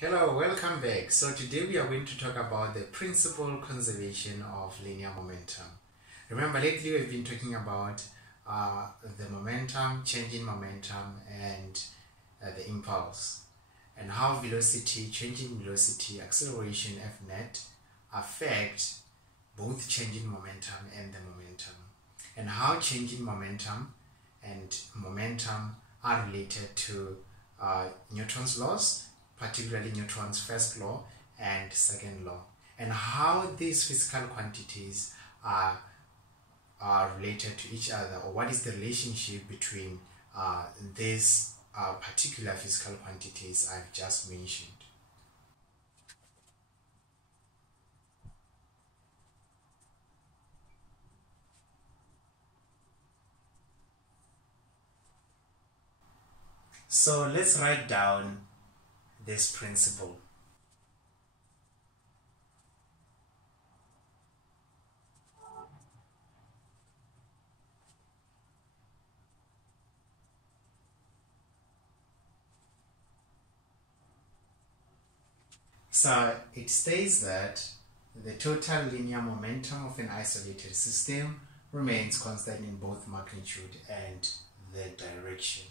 Hello, welcome back. So today we are going to talk about the principal conservation of linear momentum. Remember, lately we've been talking about the momentum, changing momentum, and the impulse, and how velocity, changing velocity, acceleration, F net affect both changing momentum and the momentum, and how changing momentum and momentum are related to Newton's laws, particularly Newton's first law and second law, and how these physical quantities are related to each other, or what is the relationship between these particular physical quantities I've just mentioned. So let's write down this principle. So it states that the total linear momentum of an isolated system remains constant in both magnitude and the direction.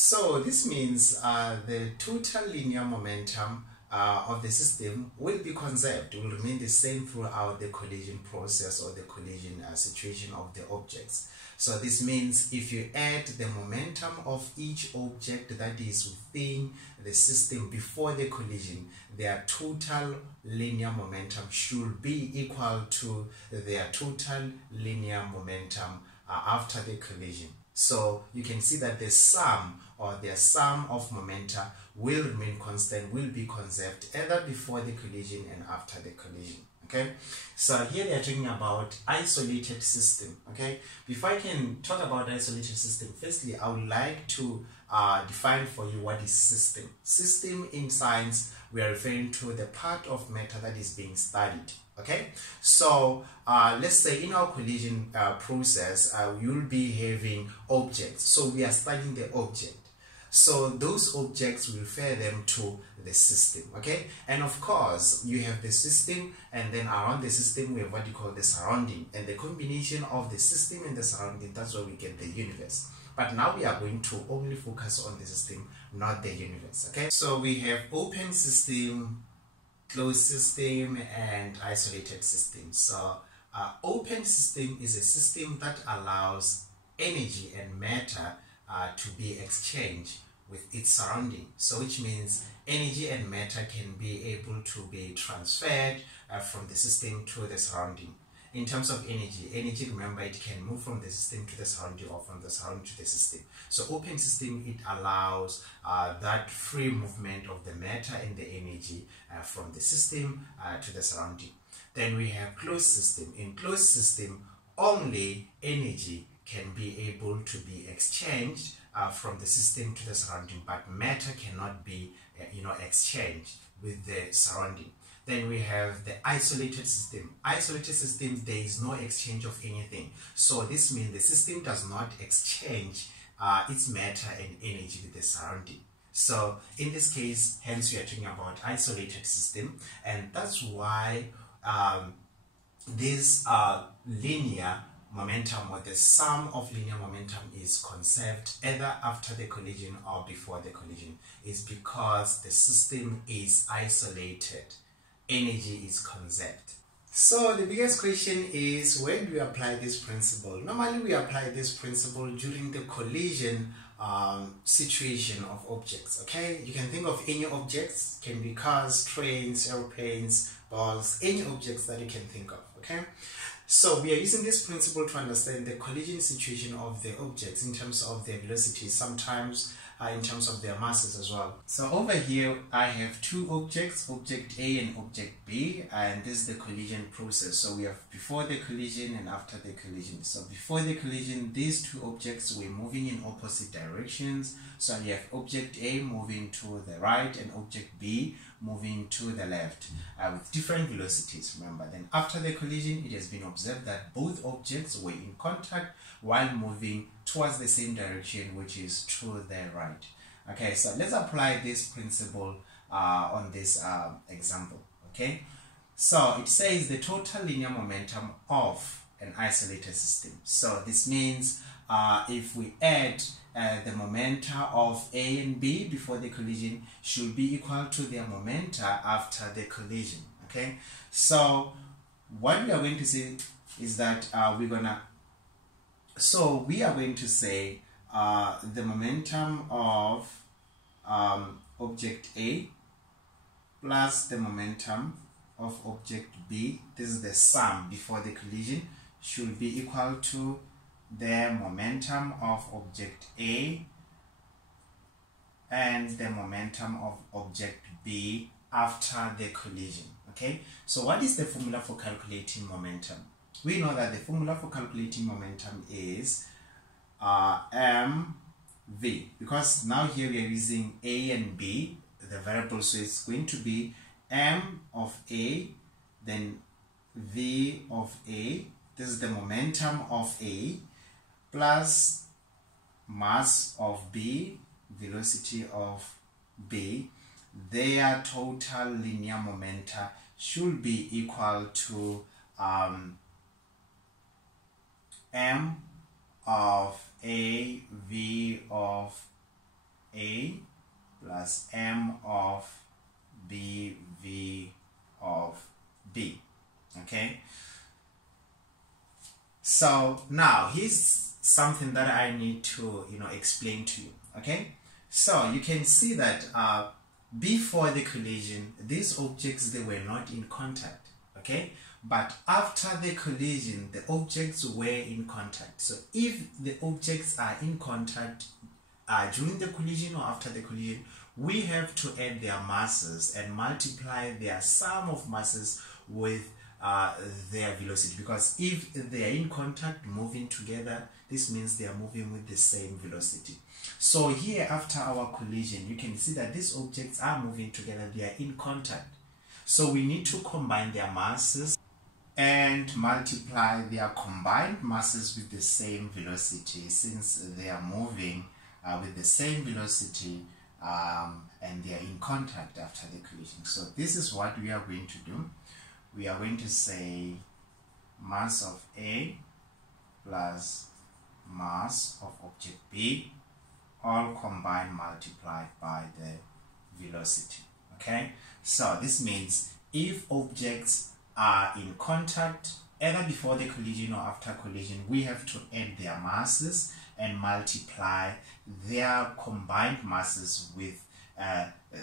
So this means the total linear momentum of the system will be conserved, will remain the same throughout the collision process or the collision situation of the objects. So this means if you add the momentum of each object that is within the system before the collision, their total linear momentum should be equal to their total linear momentum after the collision. So you can see that the sum of momenta will remain constant, will be conserved either before the collision and after the collision. Okay, so here they are talking about isolated system. Okay, before I can talk about isolated system, firstly I would like to define for you what is system. System in science, we are referring to the part of matter that is being studied. Okay, so let's say in our collision process, you will be having objects. So we are studying the object. So those objects, we refer them to the system. Okay, and of course you have the system, and then around the system we have what you call the surrounding, and the combination of the system and the surrounding, that's where we get the universe. But now we are going to only focus on the system, not the universe. Okay, so we have open system, closed system, and isolated system. So open system is a system that allows energy and matter to be exchanged with its surrounding. So which means energy and matter can be able to be transferred from the system to the surrounding. In terms of energy, remember, it can move from the system to the surrounding or from the surrounding to the system. So open system, it allows that free movement of the matter and the energy from the system to the surrounding. Then we have closed system. In closed system, only energy can be able to be exchanged from the system to the surrounding, but matter cannot be exchanged with the surrounding. Then we have the isolated system. Isolated system, there is no exchange of anything. So this means the system does not exchange its matter and energy with the surrounding. So in this case, hence we are talking about isolated system, and that's why this linear momentum, or the sum of linear momentum, is conserved either after the collision or before the collision, is because the system is isolated. Energy is conserved. So the biggest question is, where do we apply this principle? Normally we apply this principle during the collision situation of objects. Okay, you can think of any objects, can be cars, trains, airplanes, balls, any objects that you can think of. Okay, so we are using this principle to understand the collision situation of the objects in terms of their velocity, sometimes in terms of their masses as well. So over here I have two objects, object A and object B, and this is the collision process. So we have before the collision and after the collision. So before the collision, these two objects were moving in opposite directions. So you have object A moving to the right and object B moving to the left with different velocities, remember. Then after the collision, it has been observed that both objects were in contact while moving towards the same direction, which is to the right. Okay, so let's apply this principle on this example. Okay, so it says the total linear momentum of an isolated system. So this means if we add the momenta of A and B before the collision should be equal to their momenta after the collision. Okay, so what we are going to say is that we are going to say the momentum of object A plus the momentum of object B, this is the sum before the collision, should be equal to the momentum of object A and the momentum of object B after the collision. Okay, so what is the formula for calculating momentum? We know that the formula for calculating momentum is mv, because now here we are using A and B, the variables, so it's going to be m of A, then v of A, this is the momentum of A, plus mass of B, velocity of B. Their total linear momenta should be equal to m of A, v of A, plus m of B, v of B. Okay, so now here's something that I need to explain to you. Okay, so you can see that before the collision these objects, they were not in contact. Okay, but after the collision the objects were in contact. So if the objects are in contact during the collision or after the collision, we have to add their masses and multiply their sum of masses with their velocity, because if they are in contact moving together, this means they are moving with the same velocity. So here after our collision, you can see that these objects are moving together, they are in contact. So we need to combine their masses and multiply their combined masses with the same velocity, since they are moving with the same velocity and they are in contact after the collision. So this is what we are going to do. We are going to say mass of A plus mass of object B, all combined multiplied by the velocity. Okay, so this means if objects are in contact either before the collision or after collision, we have to add their masses and multiply their combined masses with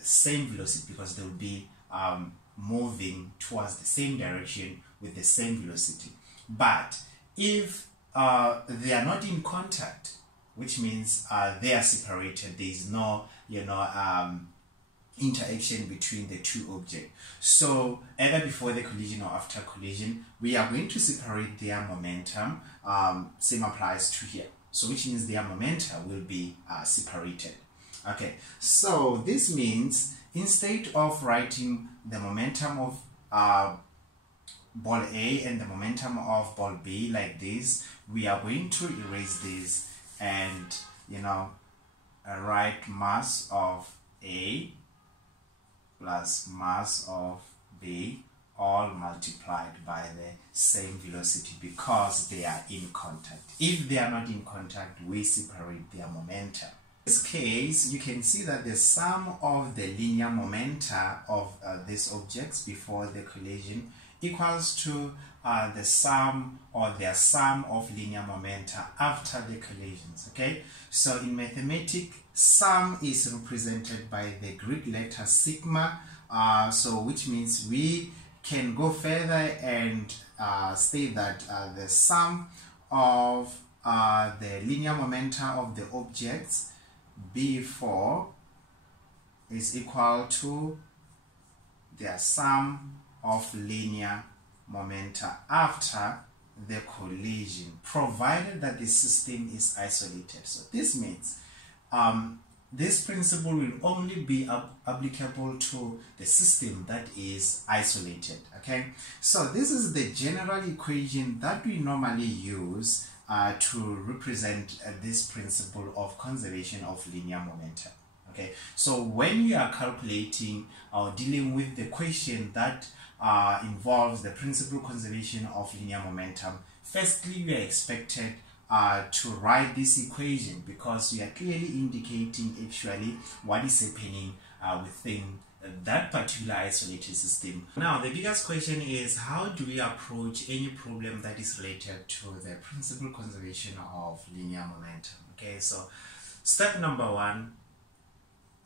same velocity, because they will be moving towards the same direction with the same velocity. But if they are not in contact, which means they are separated, there is no interaction between the two objects, so either before the collision or after collision, we are going to separate their momentum. Same applies to here, so which means their momenta will be separated. Okay, so this means instead of writing the momentum of ball A and the momentum of ball B like this, we are going to erase this and write mass of A plus mass of B, all multiplied by the same velocity, because they are in contact. If they are not in contact, we separate their momenta. In this case, you can see that the sum of the linear momenta of these objects before the collision equals to the sum or their sum of linear momenta after the collisions. Okay, so in mathematics, sum is represented by the Greek letter sigma, so which means we can go further and state that the sum of the linear momenta of the objects before is equal to their sum of linear momenta after the collision, provided that the system is isolated. So this means this principle will only be applicable to the system that is isolated. Okay, so this is the general equation that we normally use to represent this principle of conservation of linear momentum. Okay, so when you are calculating or dealing with the question that involves the principal conservation of linear momentum, firstly you are expected to write this equation, because you are clearly indicating actually what is happening within that particular isolated system. Now the biggest question is, how do we approach any problem that is related to the principal conservation of linear momentum? Okay, so step number one,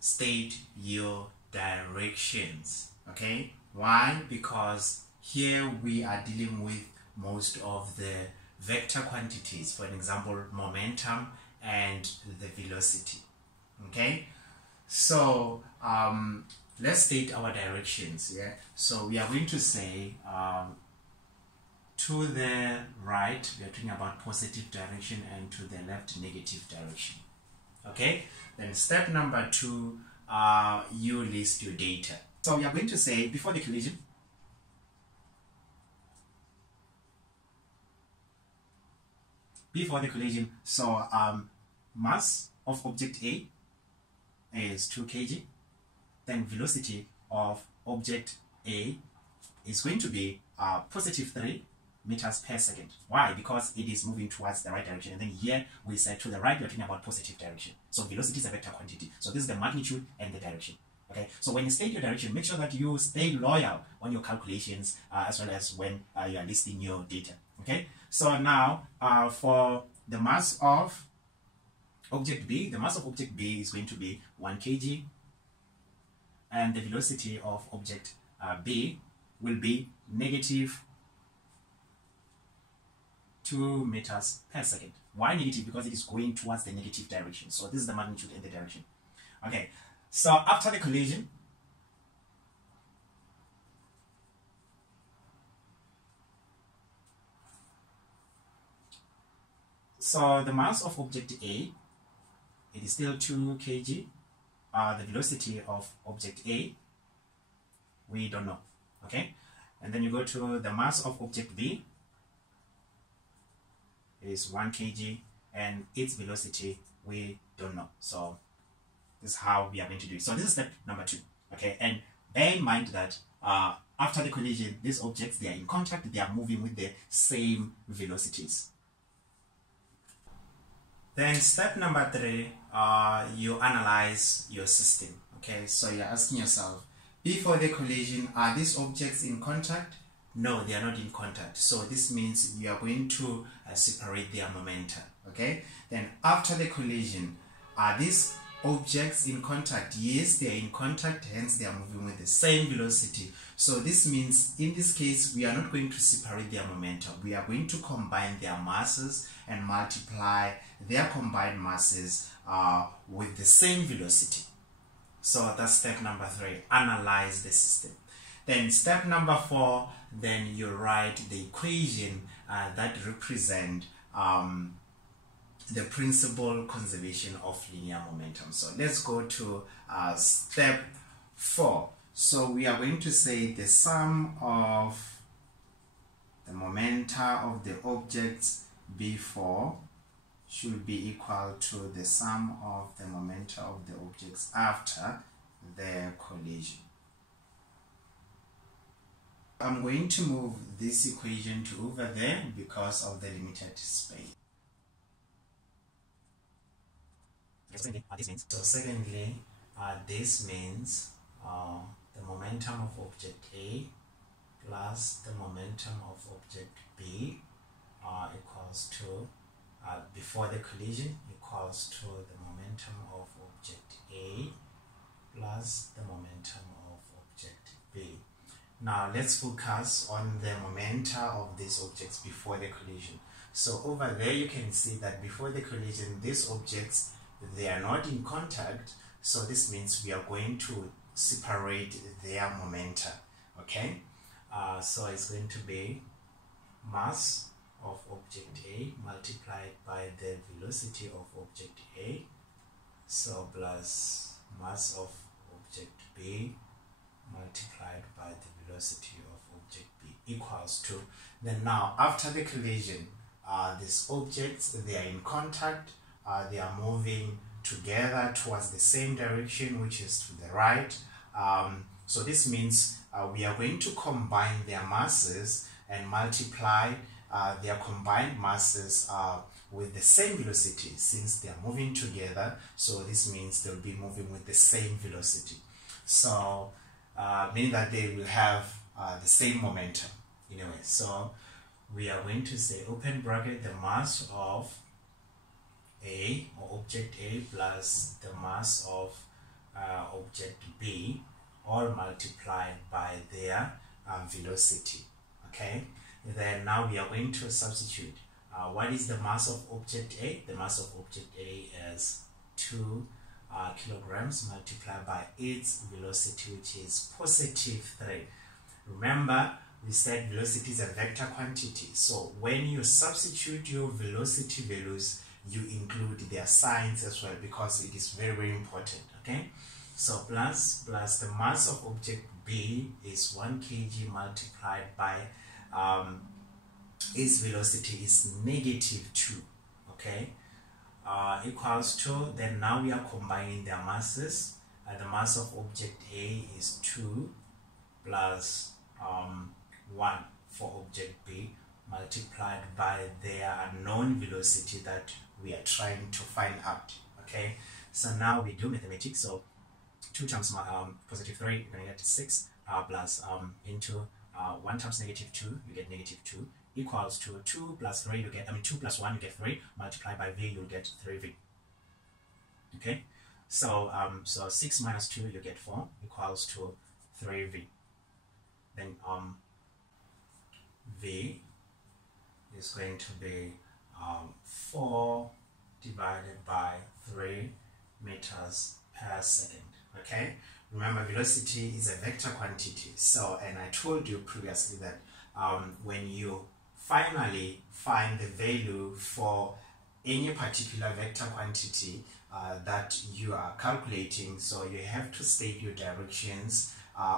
state your directions. Okay, why? Because here we are dealing with most of the vector quantities, for example momentum and the velocity. Okay, so let's state our directions. Yeah, so we are going to say to the right we are talking about positive direction, and to the left negative direction. Okay, then step number two, you list your data. So we are going to say before the collision, so mass of object A is 2 kg, then velocity of object A is going to be positive 3 meters per second. Why? Because it is moving towards the right direction, and then here we said to the right we are talking about positive direction. So velocity is a vector quantity, so this is the magnitude and the direction. Okay, so when you state your direction, make sure that you stay loyal on your calculations as well as when you are listing your data. Okay, so now for the mass of object B, the mass of object B is going to be 1 kg, and the velocity of object B will be negative 2 meters per second. Why negative? Because it is going towards the negative direction. So this is the magnitude and the direction. Okay, so after the collision, so the mass of object A, it is still 2 kg. The velocity of object A, we don't know. Okay, and then you go to the mass of object B, is 1 kg, and its velocity we don't know. So this is how we are going to do it. So this is step number 2. Okay, and bear in mind that after the collision, these objects, they are in contact, they are moving with the same velocities. Then step number 3, you analyze your system. Okay, so you're asking yourself, before the collision, are these objects in contact? No, they are not in contact. So this means you are going to separate their momenta. Okay, then after the collision, are these objects in contact? Yes, they are in contact, hence they are moving with the same velocity. So this means in this case we are not going to separate their momentum. We are going to combine their masses and multiply their combined masses with the same velocity. So that's step number 3, analyze the system. Then step number 4, then you write the equation that represent the principal conservation of linear momentum. So let's go to step 4. So we are going to say the sum of the momenta of the objects before should be equal to the sum of the momenta of the objects after their collision. I'm going to move this equation to over there because of the limited space. Secondly, this means the momentum of object A plus the momentum of object B equals to, before the collision, equals to the momentum of object A plus the momentum of object B. Now let's focus on the momenta of these objects before the collision. So over there you can see that before the collision, these objects, they are not in contact, so this means we are going to separate their momenta. Okay, so it's going to be mass of object A multiplied by the velocity of object A, so plus mass of object B multiplied by the velocity of object B equals to, then now after the collision, these objects, they are in contact, they are moving together towards the same direction, which is to the right. So this means we are going to combine their masses and multiply their combined masses with the same velocity, since they are moving together. So this means they'll be moving with the same velocity. So meaning that they will have the same momentum in a way. So we are going to say, open bracket, the mass of A or object A plus the mass of object B, all multiplied by their velocity. Okay, then now we are going to substitute. What is the mass of object A? The mass of object A is 2 kilograms multiplied by its velocity, which is positive 3. Remember, we said velocity is a vector quantity. So when you substitute your velocity values, you include their signs as well, because it is very, very important. Okay, so plus the mass of object B is 1 kg multiplied by its velocity is -2. Okay, equals to, then now we are combining their masses. The mass of object A is 2 plus 1 for object B multiplied by their known velocity that we are trying to find out. Okay, so now we do mathematics. So 2 times positive 3, you're going to get 6 plus into 1 times -2, you get -2, equals to 2 plus 3, you get, 2 plus 1, you get 3, multiplied by V, you'll get 3V. Okay, so so 6 minus 2, you get 4, equals to 3V. Then V is going to be 4 divided by 3 meters per second. Okay, remember, velocity is a vector quantity. So, and I told you previously that when you finally find the value for any particular vector quantity that you are calculating, so you have to state your directions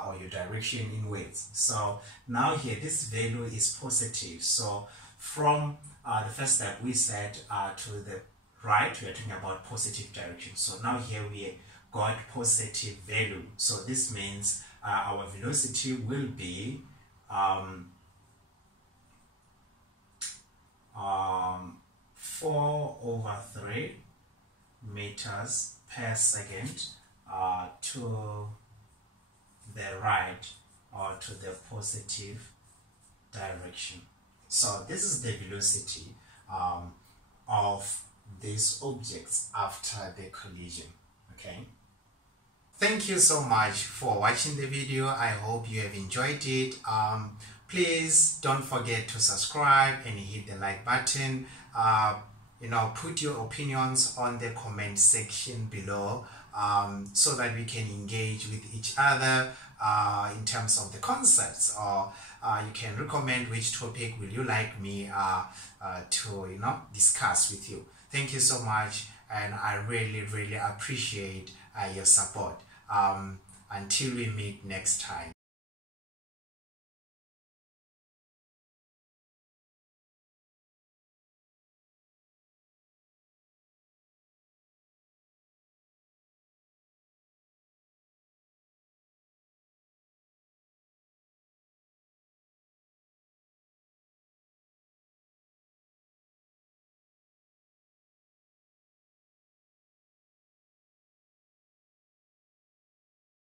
or your direction in weights. So now here this value is positive. So from the first step we said to the right, we are talking about positive direction. So now here we got positive value. So this means our velocity will be 4/3 meters per second to the right or to the positive direction. So this is the velocity of these objects after the collision. Okay, thank you so much for watching the video. I hope you have enjoyed it. Please don't forget to subscribe and hit the like button. Put your opinions on the comment section below, so that we can engage with each other in terms of the concepts, or you can recommend which topic will you like me to discuss with you. Thank you so much, and I really appreciate your support. Until we meet next time.